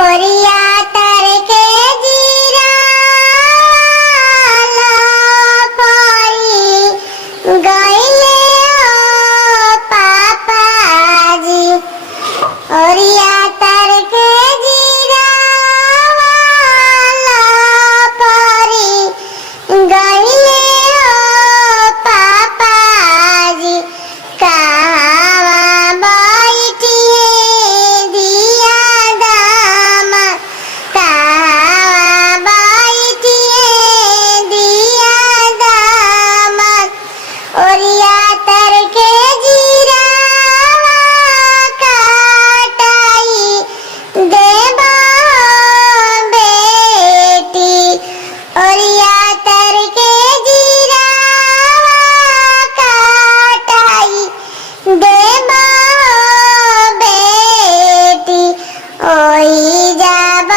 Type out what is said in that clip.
ओरिया तरके जीराला परी गइले ओ पापाजी। ओरिया तरके जीराला परी गइले ओ पापाजी। कहवा बैठिए दिया दामद, कहवा बैठिए दिया दामद। ओरिया तरके जीरावा काटाई देबो बेटी। ओरिया तरके जीरावा काटाई देबो बेटी। ओई जाब